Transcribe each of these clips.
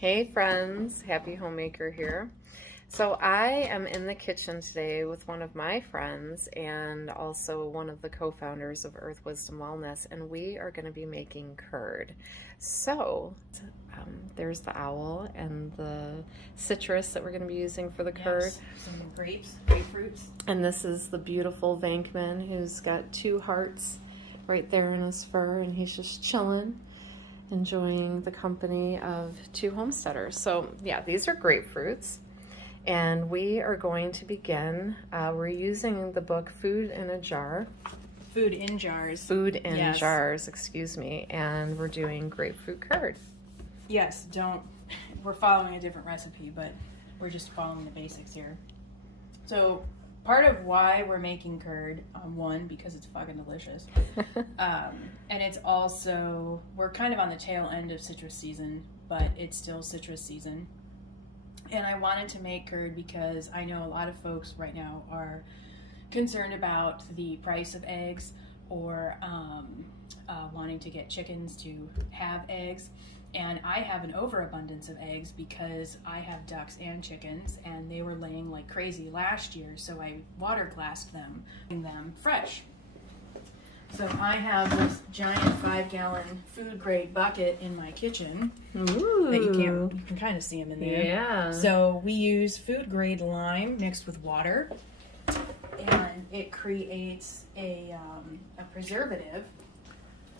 Hey friends, Happy Homemaker here. So I am in the kitchen today with one of my friends and also one of the co-founders of Earth Wisdom Wellness, and we are going to be making curd. So there's the owl and the citrus that we're going to be using for the curd. Some grapefruits. And this is the beautiful Venkman who's got two hearts right there in his fur, and he's just chilling, enjoying the company of two homesteaders. So yeah, these are grapefruits, and we are going to begin. We're using the book Food in Jars, excuse me, and we're doing grapefruit curd. Yes, we're following a different recipe, but we're just following the basics here. So part of why we're making curd, one, because it's fucking delicious. And it's also, we're kind of on the tail end of citrus season, but it's still citrus season. And I wanted to make curd because I know a lot of folks right now are concerned about the price of eggs, or wanting to get chickens to have eggs. And I have an overabundance of eggs because I have ducks and chickens, and they were laying like crazy last year, so I water glassed them, keeping them fresh. So I have this giant 5-gallon food grade bucket in my kitchen. Ooh. That you can kind of see them in there. Yeah. So we use food grade lime mixed with water, and it creates a preservative.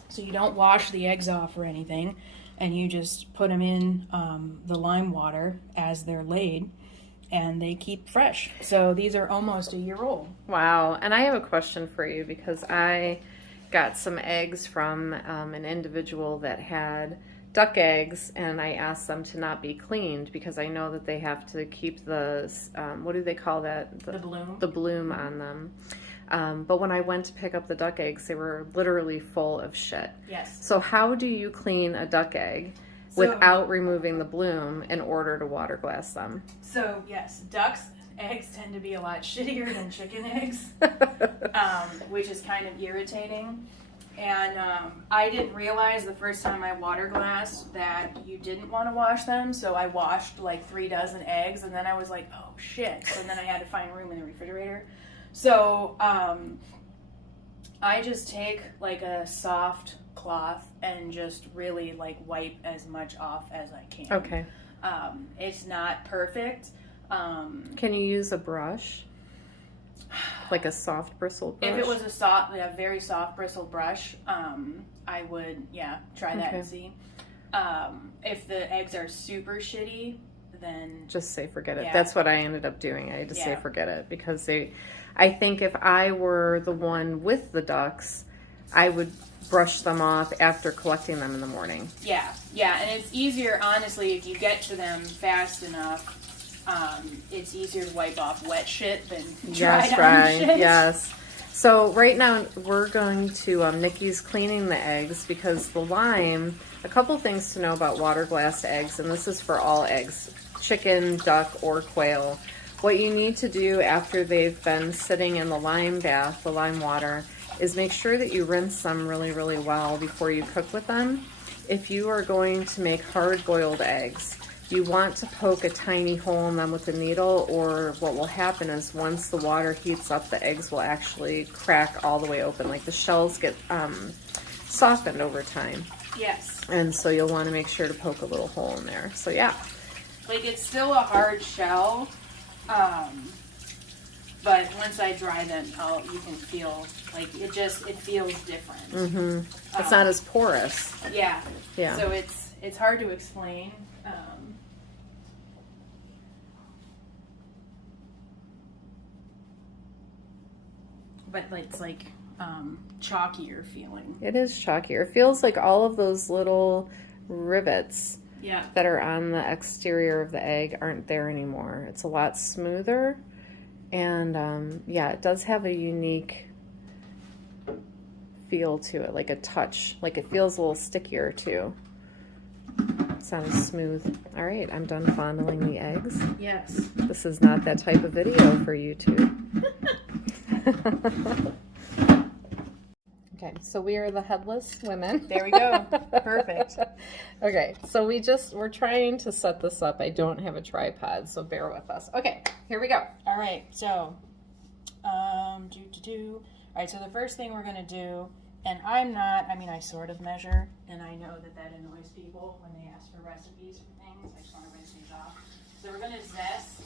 So you don't wash the eggs off or anything, and you just put them in the lime water as they're laid, and they keep fresh. So these are almost a year old. Wow. And I have a question for you, because I got some eggs from an individual that had duck eggs, and I asked them to not be cleaned because I know that they have to keep the, what do they call that? The bloom. The bloom on them. But when I went to pick up the duck eggs, they were literally full of shit. Yes. So how do you clean a duck egg without removing the bloom in order to water glass them? So yes, ducks' eggs tend to be a lot shittier than chicken eggs, which is kind of irritating. And I didn't realize the first time I water glassed that you didn't want to wash them, so I washed like 3 dozen eggs, and then I was like, oh shit. So then I had to find room in the refrigerator. So I just take like a soft cloth and just really like wipe as much off as I can. Okay. It's not perfect. Can you use a brush? Like a soft bristle brush? If it was a very soft bristle brush, I would, try that and see. If the eggs are super shitty, then just say forget it. Yeah. That's what I ended up doing. I had to say forget it, because I think if I were the one with the ducks, I would brush them off after collecting them in the morning. Yeah, and it's easier, honestly, if you get to them fast enough. It's easier to wipe off wet shit than dry shit. Yes. So right now we're going to, Nikki's cleaning the eggs, because the lime, a couple things to know about water glassed eggs, and this is for all eggs, chicken, duck, or quail. What you need to do after they've been sitting in the lime bath, the lime water, is make sure that you rinse them really, really well before you cook with them. If you are going to make hard-boiled eggs, you want to poke a tiny hole in them with a needle, or what will happen is once the water heats up, the eggs will actually crack all the way open. Like the shells get softened over time. Yes. And so you'll want to make sure to poke a little hole in there. So yeah. Like it's still a hard shell, but once I dry them, you can feel like it feels different. Mm-hmm. It's not as porous. Yeah. Yeah. So it's hard to explain. But it's like chalkier feeling. It is chalkier. It feels like all of those little rivets that are on the exterior of the egg aren't there anymore. It's a lot smoother, and it does have a unique feel to it, like a touch. Like it feels a little stickier too. It's not as smooth. All right, I'm done fondling the eggs. Yes. This is not that type of video for YouTube. Okay, so we are the headless women. There we go. Perfect. Okay, so we're trying to set this up. I don't have a tripod, so bear with us. Okay, here we go. All right, so, All right, so the first thing we're gonna do, and I sort of measure, and I know that annoys people when they ask for recipes for things. I just want to rinse these off. So we're gonna zest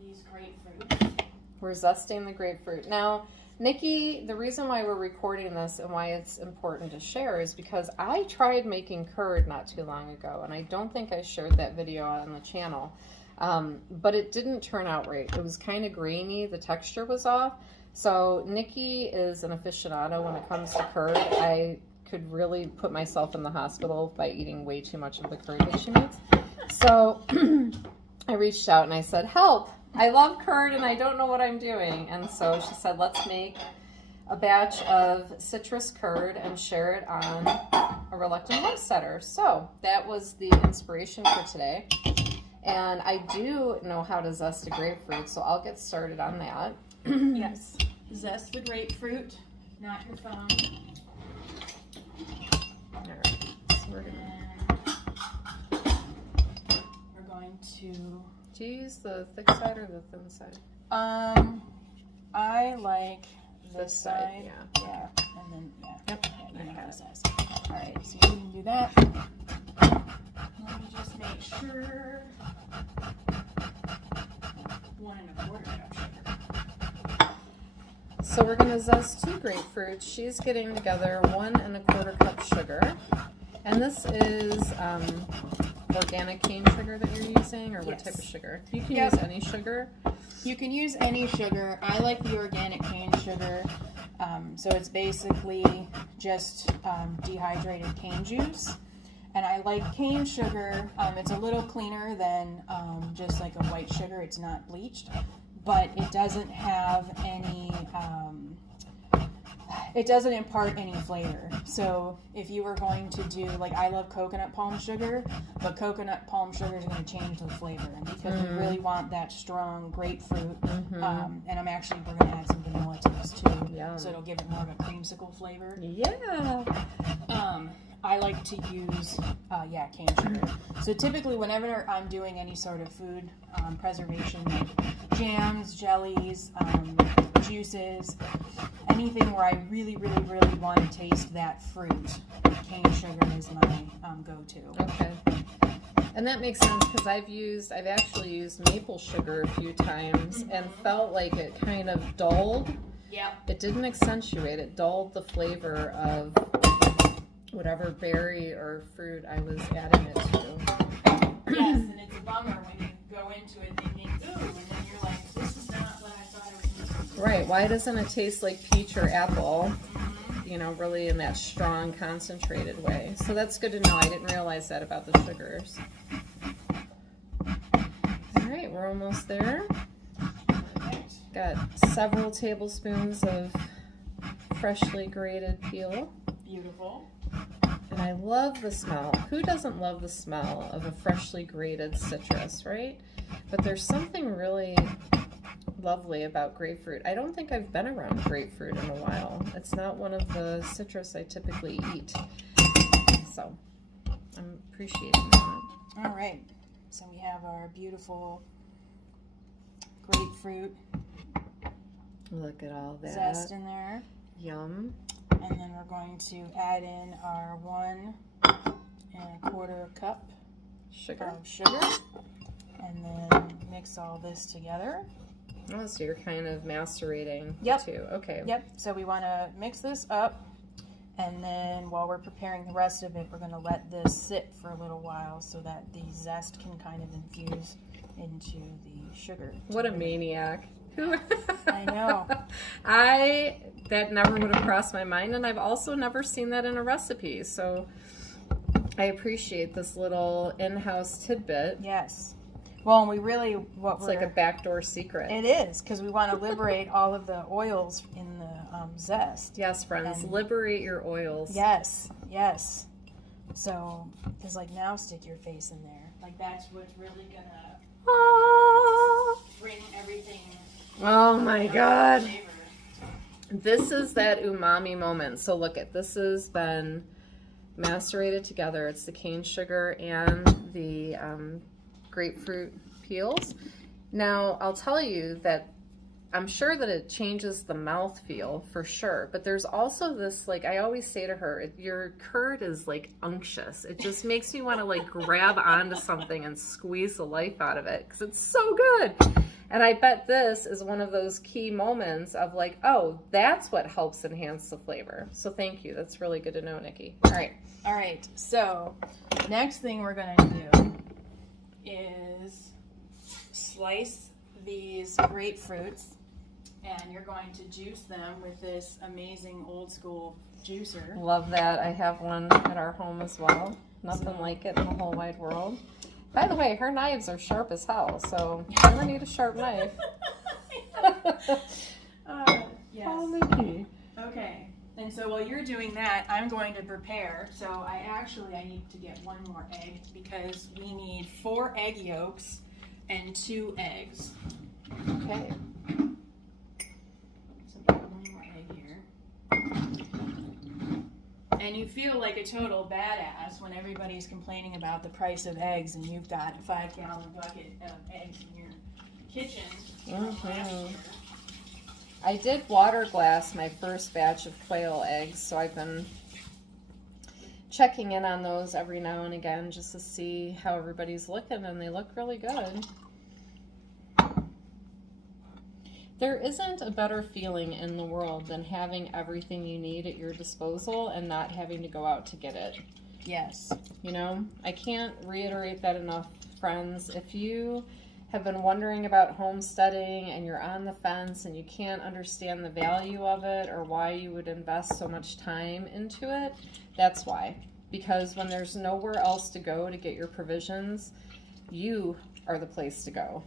these grapefruits. We're zesting the grapefruit. Now, Nikki, the reason why we're recording this and why it's important to share is because I tried making curd not too long ago, and I don't think I shared that video on the channel, but it didn't turn out right. It was kind of grainy. The texture was off. So Nikki is an aficionado when it comes to curd. I could really put myself in the hospital by eating way too much of the curd that she makes. So I reached out and I said, help. I love curd and I don't know what I'm doing. And so she said, let's make a batch of citrus curd and share it on a reluctant homesteader. So that was the inspiration for today. And I do know how to zest a grapefruit, so I'll get started on that. Yes. Zest the grapefruit, not your phone. All right. So we're going to... Do you use the thick side or the thin side? I like this side. Yeah. Yeah. And then, yeah. Yep. Yeah, you know how to zest. All right, so you can do that. Let me just make sure. 1 1/4 cup sugar. So we're going to zest 2 grapefruits. She's getting together 1 1/4 cup sugar. And this is organic cane sugar that you're using, or what type of sugar? You can use any sugar. You can use any sugar. I like the organic cane sugar. So it's basically just dehydrated cane juice. And I like cane sugar. It's a little cleaner than just like a white sugar. It's not bleached, but it doesn't have any, it doesn't impart any flavor. So if you were going to do, like, I love coconut palm sugar, but coconut palm sugar is going to change the flavor because we really want that strong grapefruit. And we're going to add some vanilla to this too. Yum. So it'll give it more of a creamsicle flavor. Yeah. I like to use, cane sugar. So typically whenever I'm doing any sort of food preservation, like jams, jellies, juices, anything where I really, really, really want to taste that fruit, cane sugar is my go-to. Okay. And that makes sense because I've actually used maple sugar a few times and felt like it kind of dulled. Yeah. It didn't accentuate, it dulled the flavor of whatever berry or fruit I was adding it to. Yes, and it's a bummer when you go into it thinking, ooh, and then you're like, this is not what I thought it was going to be. Right, why doesn't it taste like peach or apple? You know, really in that strong, concentrated way. So that's good to know. I didn't realize that about the sugars. All right, we're almost there. Got several tablespoons of freshly grated peel. Beautiful. And I love the smell. Who doesn't love the smell of a freshly grated citrus, right? But there's something really lovely about grapefruit. I don't think I've been around grapefruit in a while. It's not one of the citrus I typically eat. So I'm appreciating that. All right. So we have our beautiful grapefruit Look at all that. zest in there. Yum. And then we're going to add in our 1 1/4 cup Sugar. of sugar. And then mix all this together. Oh, so you're kind of macerating too. Okay. Yep. So we want to mix this up. And then while we're preparing the rest of it, we're going to let this sit for a little while so that the zest can kind of infuse into the sugar. What a maniac. I know. That never would have crossed my mind, and I've also never seen that in a recipe. So I appreciate this little in-house tidbit. Yes. Well, and we really, It's like a backdoor secret. It is, because we want to liberate all of the oils in the zest. Yes, friends, And liberate your oils. yes, yes. So, because like now stick your face in there. Like that's what's really gonna bring everything. Oh my God. Flavor. This is that umami moment. So look at this has been macerated together. It's the cane sugar and the grapefruit peels. Now, I'll tell you that I'm sure that it changes the mouthfeel for sure, but there's also this, like, I always say to her, your curd is like unctuous. It just makes me want to like grab onto something and squeeze the life out of it because it's so good. And I bet this is one of those key moments of like, oh, that's what helps enhance the flavor. So thank you. That's really good to know, Nikki. All right. All right. So next thing we're going to do is slice these grapefruits, and you're going to juice them with this amazing old school juicer. Love that. I have one at our home as well. Nothing like it in the whole wide world. By the way, her knives are sharp as hell, so you're gonna need a sharp knife. Yes. Oh, Nikki. Okay. And so while you're doing that, I'm going to prepare. So I need to get one more egg because we need 4 egg yolks and 2 eggs. Okay. So one more egg here. And you feel like a total badass when everybody's complaining about the price of eggs and you've got a 5-gallon bucket of eggs in your kitchen from last year. I did water glass my first batch of quail eggs, so I've been checking in on those every now and again just to see how everybody's looking, and they look really good. There isn't a better feeling in the world than having everything you need at your disposal and not having to go out to get it. Yes. You know, I can't reiterate that enough, friends. If you have been wondering about homesteading and you're on the fence and you can't understand the value of it or why you would invest so much time into it, that's why. Because when there's nowhere else to go to get your provisions, you are the place to go.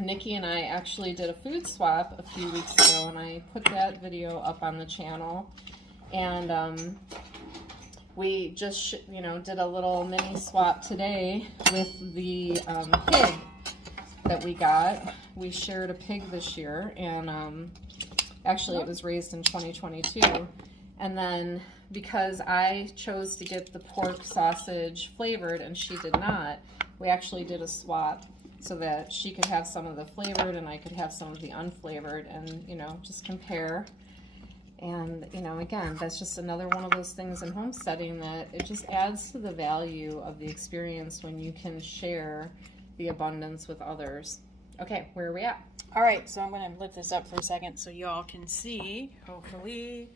Nikki and I actually did a food swap a few weeks ago, and I put that video up on the channel. And we just, did a little mini swap today with the pig that we got. We shared a pig this year, and actually it was raised in 2022. And then because I chose to get the pork sausage flavored and she did not, we actually did a swap so that she could have some of the flavored and I could have some of the unflavored, and just compare. And again, that's just another one of those things in homesteading that it just adds to the value of the experience when you can share the abundance with others. Okay, where are we at? All right, so I'm going to lift this up for a second so y'all can see, hopefully.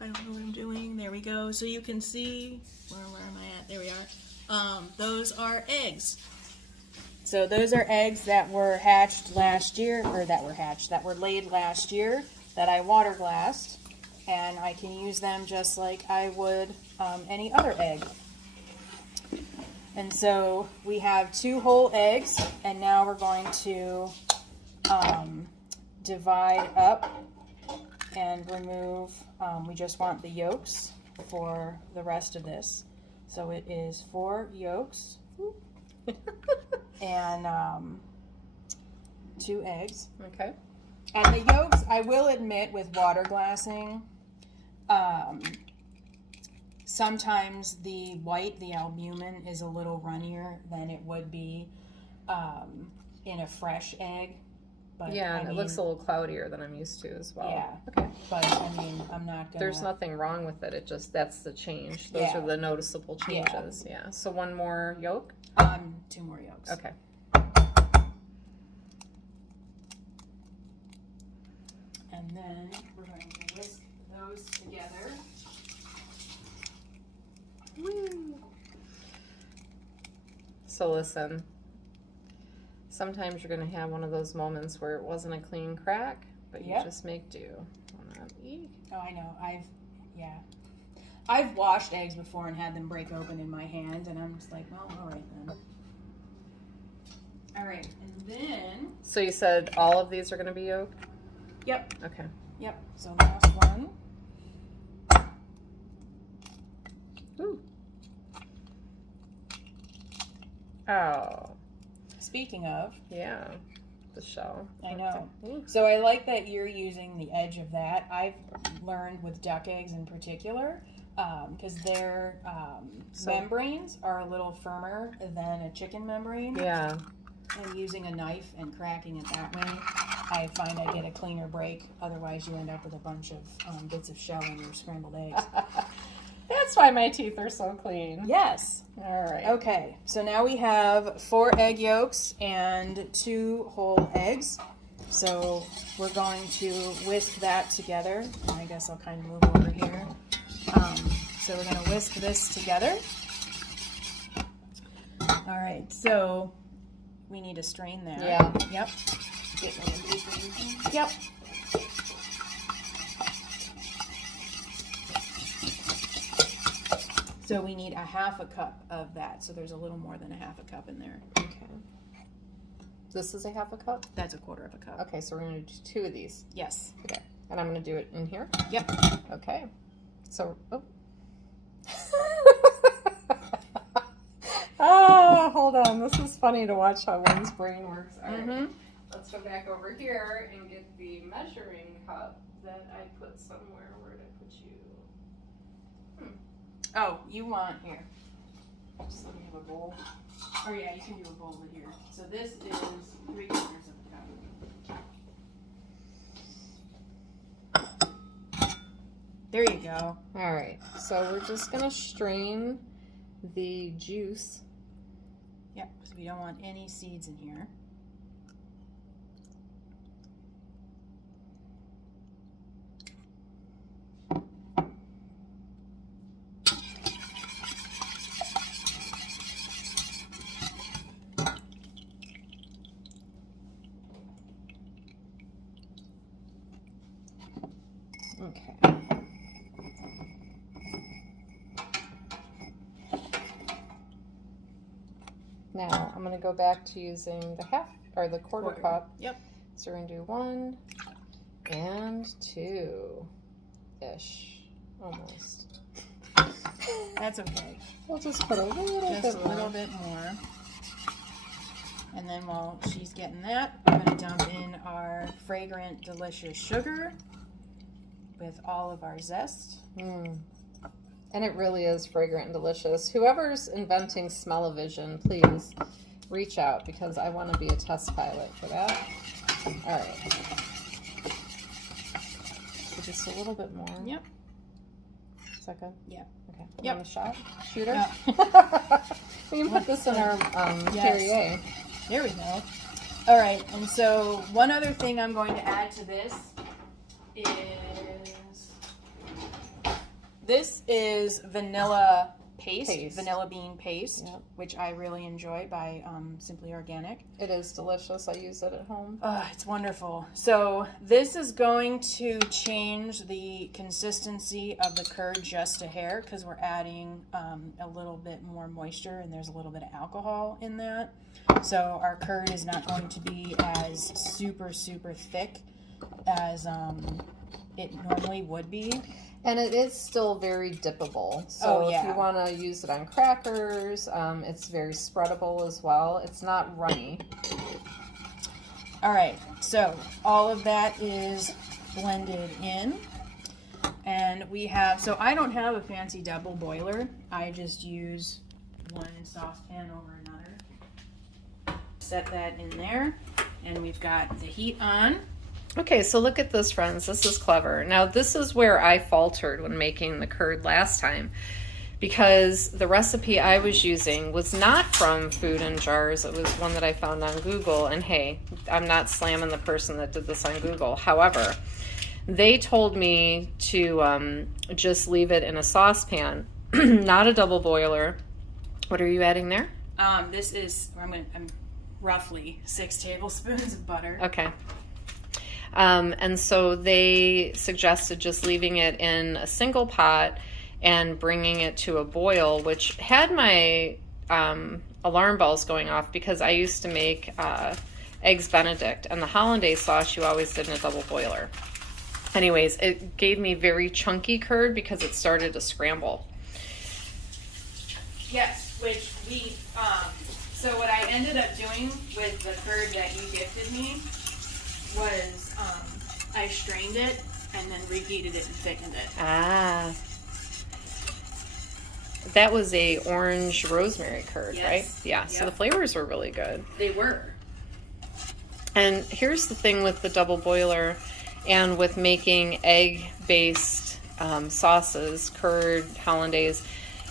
I don't know what I'm doing. There we go. So you can see, where am I at? There we are. Those are eggs. So those are eggs that were hatched last year, that were laid last year, that I water glassed, and I can use them just like I would any other egg. And so we have 2 whole eggs, and now we're going to divide up and remove, we just want the yolks for the rest of this. So it is 4 yolks. And 2 eggs. Okay. And the yolks, I will admit, with water glassing, sometimes the white, the albumin, is a little runnier than it would be in a fresh egg. But yeah, and it looks a little cloudier than I'm used to as well. Yeah. Okay. But I'm not gonna. There's nothing wrong with it. It just, that's the change. Those are the noticeable changes. Yeah. So 1 more yolk? 2 more yolks. Okay. And then we're going to whisk those together. Woo. So listen, sometimes you're going to have one of those moments where it wasn't a clean crack, but you just make do. Oh, I know. I've washed eggs before and had them break open in my hand, and I'm just like, well, all right then. All right, and then... So you said all of these are going to be yolk? Yep. Okay. Yep, so last one. Ooh. Oh. Speaking of... Yeah. the shell. I know. Okay. So I like that you're using the edge of that. I've learned with duck eggs in particular, because their membranes are a little firmer than a chicken membrane. Yeah. And using a knife and cracking it that way, I find I get a cleaner break. Otherwise, you end up with a bunch of bits of shell in your scrambled eggs. That's why my teeth are so clean. Yes. All right. Okay, so now we have 4 egg yolks and 2 whole eggs. So we're going to whisk that together. And I guess I'll kind of move over here. So we're going to whisk this together. All right, so we need to strain that. Yeah. Yep. Get one of these. Yep. So we need a 1/2 cup of that. So there's a little more than a 1/2 cup in there. Okay. This is a 1/2 cup? That's a 1/4 cup. Okay, so we're going to do 2 of these. Yes. Okay. And I'm going to do it in here? Yep. Okay. So, oh. Oh, hold on. This is funny to watch how one's brain works. All right. Let's go back over here and get the measuring cup that I put somewhere. Where did I put you? Oh, you want here. Just let me have a bowl. Oh yeah, you can do a bowl in here. So this is 3/4 of a cup. There you go. All right. So we're just going to strain the juice. Yep, because we don't want any seeds in here. Okay. Now I'm going to go back to using the 1/4 cup. Yep. So we're going to do 1 and 2-ish, almost. That's okay. We'll just put a little bit more. And then while she's getting that, I'm going to dump in our fragrant, delicious sugar with all of our zest. And it really is fragrant and delicious. Whoever's inventing smell-o-vision, please reach out because I want to be a test pilot for that. All right. So just a little bit more. Yep. Is that good? Yeah. Okay. Yep. Want a shot? Shooter? Yeah. We can put this in our Perrier. There we go. All right, and so one other thing I'm going to add to this is vanilla paste. Vanilla bean paste, yep. Which I really enjoy by Simply Organic. It is delicious. I use it at home. It's wonderful. So this is going to change the consistency of the curd just a hair because we're adding a little bit more moisture and there's a little bit of alcohol in that. So our curd is not going to be as super, super thick as it normally would be. And it is still very dippable. So if you want to use it on crackers, it's very spreadable as well. It's not runny. All right, so all of that is blended in. And we have, so I don't have a fancy double boiler. I just use one saucepan over another. Set that in there. And we've got the heat on. Okay, so look at this, friends. This is clever. Now, this is where I faltered when making the curd last time because the recipe I was using was not from Food in Jars. It was one that I found on Google. And hey, I'm not slamming the person that did this on Google. However, they told me to just leave it in a saucepan, not a double boiler. What are you adding there? This is, I'm roughly 6 tablespoons of butter. Okay. And so they suggested just leaving it in a single pot and bringing it to a boil, which had my alarm bells going off because I used to make Eggs Benedict, and the hollandaise sauce you always did in a double boiler. Anyways, it gave me very chunky curd because it started to scramble. Yes, which we, so what I ended up doing with the curd that you gifted me was I strained it and then reheated it and thickened it. Ah. That was a orange rosemary curd, Yes. right? Yeah, so Yep. the flavors were really good. They were. And here's the thing with the double boiler and with making egg-based sauces, curd, hollandaise,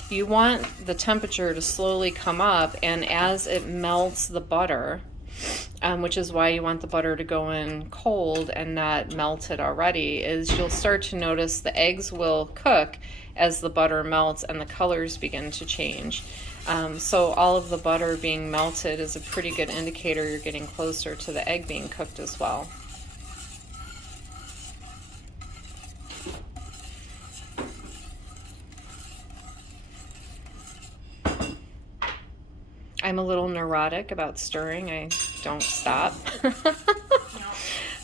you want the temperature to slowly come up, and as it melts the butter, which is why you want the butter to go in cold and not melted already, is you'll start to notice the eggs will cook as the butter melts and the colors begin to change. So all of the butter being melted is a pretty good indicator you're getting closer to the egg being cooked as well. I'm a little neurotic about stirring. I don't stop.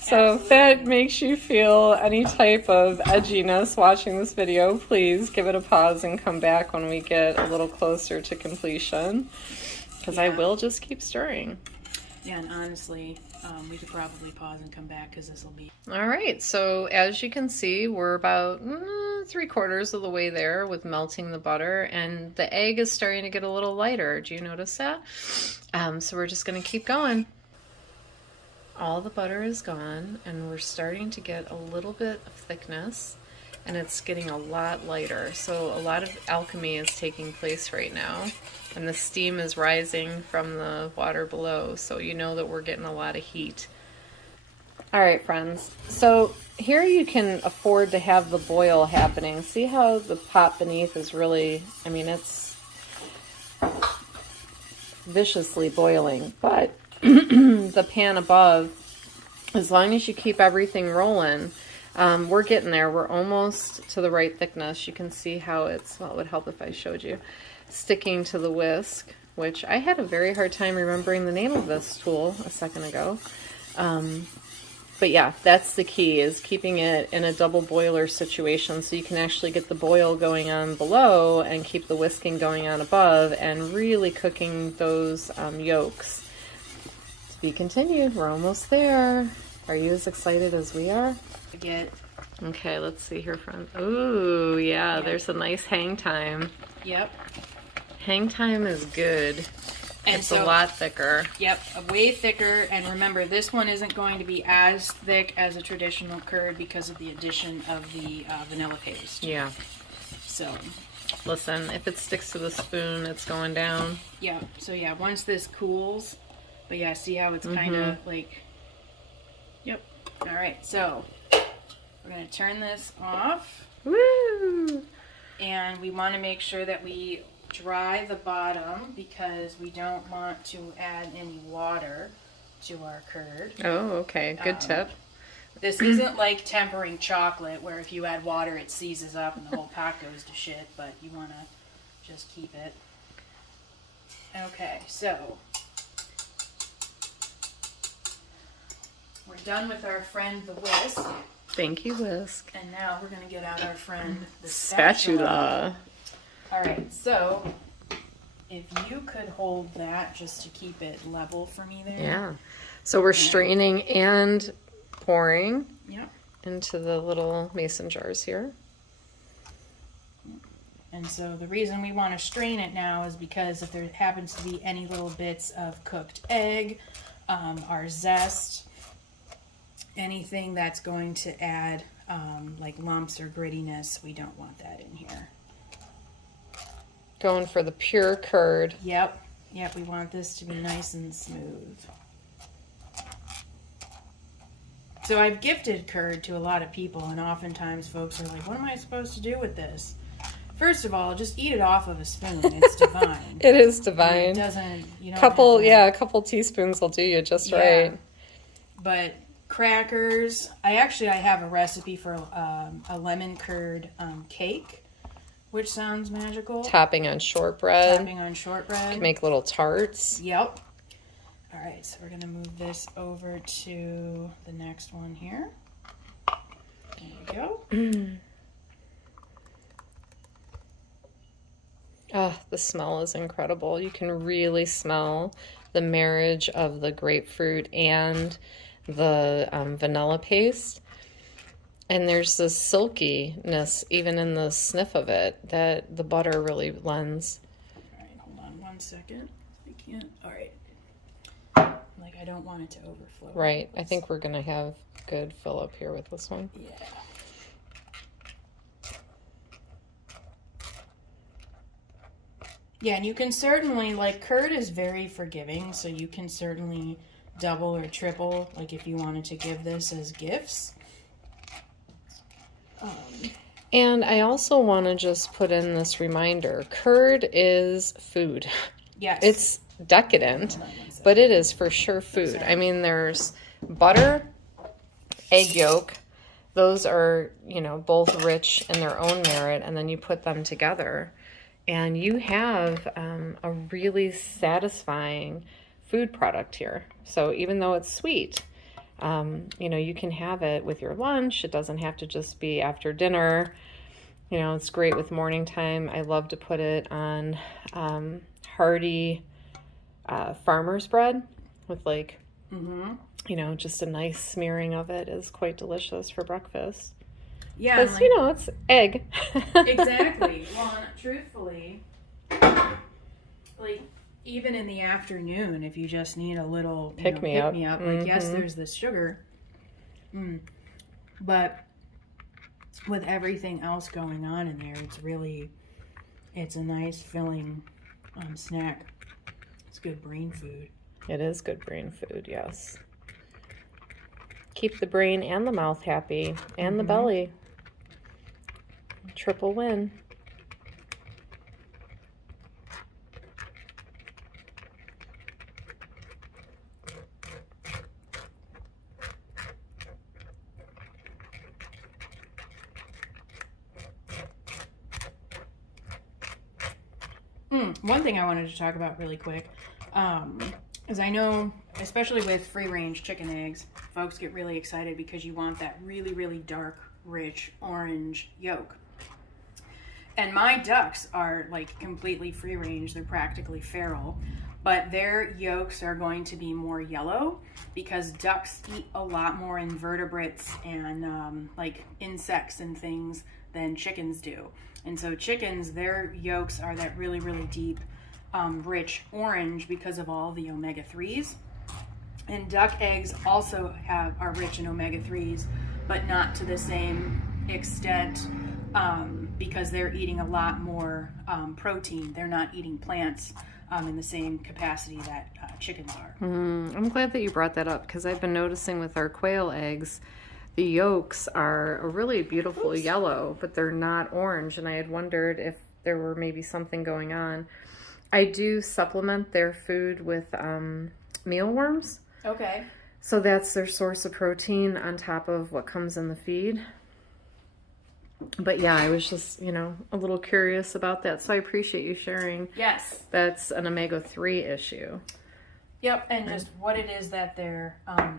So if that makes you feel any type of edginess watching this video, please give it a pause and come back when we get a little closer to completion, because I will just keep stirring. Yeah, and honestly, we could probably pause and come back because this will be... All right, so as you can see, we're about 3/4 of the way there with melting the butter, and the egg is starting to get a little lighter. Do you notice that? So we're just going to keep going. All the butter is gone, and we're starting to get a little bit of thickness, and it's getting a lot lighter. So a lot of alchemy is taking place right now, and the steam is rising from the water below, so you know that we're getting a lot of heat. All right, friends, so here you can afford to have the boil happening. See how the pot beneath is really, I mean, it's viciously boiling, but the pan above, as long as you keep everything rolling, we're getting there. We're almost to the right thickness. You can see how it's, well, it would help if I showed you, sticking to the whisk, which I had a very hard time remembering the name of this tool a second ago. But yeah, that's the key, is keeping it in a double boiler situation so you can actually get the boil going on below and keep the whisking going on above and really cooking those yolks. To be continued. We're almost there. Are you as excited as we are? Okay, let's see here, friends. Ooh, yeah, there's a nice hang time. Yep. Hang time is good. And it's so, a lot thicker. Yep, way thicker. And remember, this one isn't going to be as thick as a traditional curd because of the addition of the vanilla paste. Yeah. So, listen, if it sticks to the spoon, it's going down. Yeah, so yeah, once this cools, but yeah, see how it's kind of like, yep. All right, so we're going to turn this off. Woo! And we want to make sure that we dry the bottom because we don't want to add any water to our curd. Oh, okay. Good tip. This isn't like tempering chocolate where if you add water it seizes up and the whole pot goes to shit, but you want to just keep it. Okay, so we're done with our friend the whisk. Thank you, whisk. And now we're going to get out our friend the Spatula. All right, so if you could hold that just to keep it level for me there. Yeah. So we're straining and pouring into the little mason jars here. And so the reason we want to strain it now is because if there happens to be any little bits of cooked egg, our zest, anything that's going to add like lumps or grittiness, we don't want that in here. Going for the pure curd. Yep, we want this to be nice and smooth. So I've gifted curd to a lot of people, and oftentimes folks are like, what am I supposed to do with this? First of all, just eat it off of a spoon. It's divine. It is divine. It doesn't, you know. A couple teaspoons will do you just right. But crackers, I have a recipe for a lemon curd cake, which sounds magical. Topping on shortbread. Can make little tarts. Yep. All right, so we're going to move this over to the next one here. There we go. Ah, the smell is incredible. You can really smell the marriage of the grapefruit and the vanilla paste. And there's this silkiness even in the sniff of it that the butter really lends. All right, hold on 1 second. I can't. All right. Like, I don't want it to overflow. Right. I think we're going to have good fill up here with this one. Yeah. Yeah, and you can certainly, like, curd is very forgiving, so you can certainly double or triple, like, if you wanted to give this as gifts. And I also want to just put in this reminder. Curd is food. Yes. It's decadent, but it is for sure food. I mean, there's butter, egg yolk. Those are, you know, both rich in their own merit, and then you put them together. And you have a really satisfying food product here. So even though it's sweet, you know, you can have it with your lunch. It doesn't have to just be after dinner. You know, it's great with morning time. I love to put it on hearty farmer's bread with like, you know, just a nice smearing of it is quite delicious for breakfast. Yeah, because like, you know, it's egg. Exactly. Well, and truthfully, like, even in the afternoon, if you just need a little pick me up, like, yes, there's this sugar, but with everything else going on in there, it's a nice filling snack. It's good brain food. It is good brain food, yes. Keep the brain and the mouth happy, and the belly. Triple win. One thing I wanted to talk about really quick is I know, especially with free-range chicken eggs, folks get really excited because you want that really, really dark, rich orange yolk. And my ducks are like completely free-range. They're practically feral. But their yolks are going to be more yellow because ducks eat a lot more invertebrates and like insects and things than chickens do. And so chickens, their yolks are that really, really deep, rich orange because of all the omega-3s. And duck eggs also are rich in omega-3s, but not to the same extent because they're eating a lot more protein. They're not eating plants in the same capacity that chickens are. I'm glad that you brought that up because I've been noticing with our quail eggs, the yolks are a really beautiful yellow, but they're not orange. And I had wondered if there were maybe something going on. I do supplement their food with mealworms. Okay. So that's their source of protein on top of what comes in the feed. But yeah, I was just, you know, a little curious about that. So I appreciate you sharing. Yes. That's an omega-3 issue. Yep, and just what it is that they're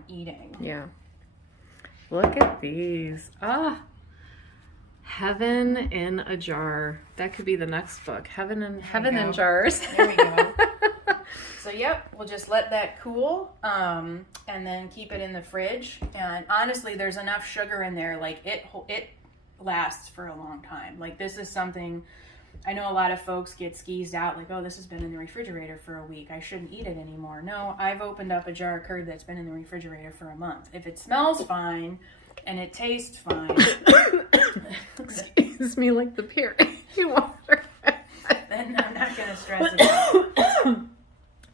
eating. Yeah. Look at these. Heaven in a jar. That could be the next book. Heaven in jars. There we go. So yep, we'll just let that cool and then keep it in the fridge. And honestly, there's enough sugar in there. Like it lasts for a long time. Like this is something I know a lot of folks get skeezed out. Like, oh, this has been in the refrigerator for a week. I shouldn't eat it anymore. No, I've opened up a jar of curd that's been in the refrigerator for a month. If it smells fine and it tastes fine. Excuse me, like the puree water. Then I'm not going to stress about it.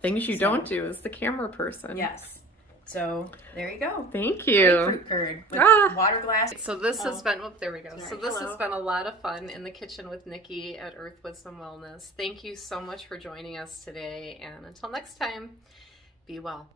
Things you don't do as the camera person. Yes. So there you go. Thank you. Grapefruit curd with water glass. So this has been, there we go. Sorry. So this has been a lot of fun in the kitchen with Nikki at Earth Wisdom Wellness. Thank you so much for joining us today. And until next time, be well.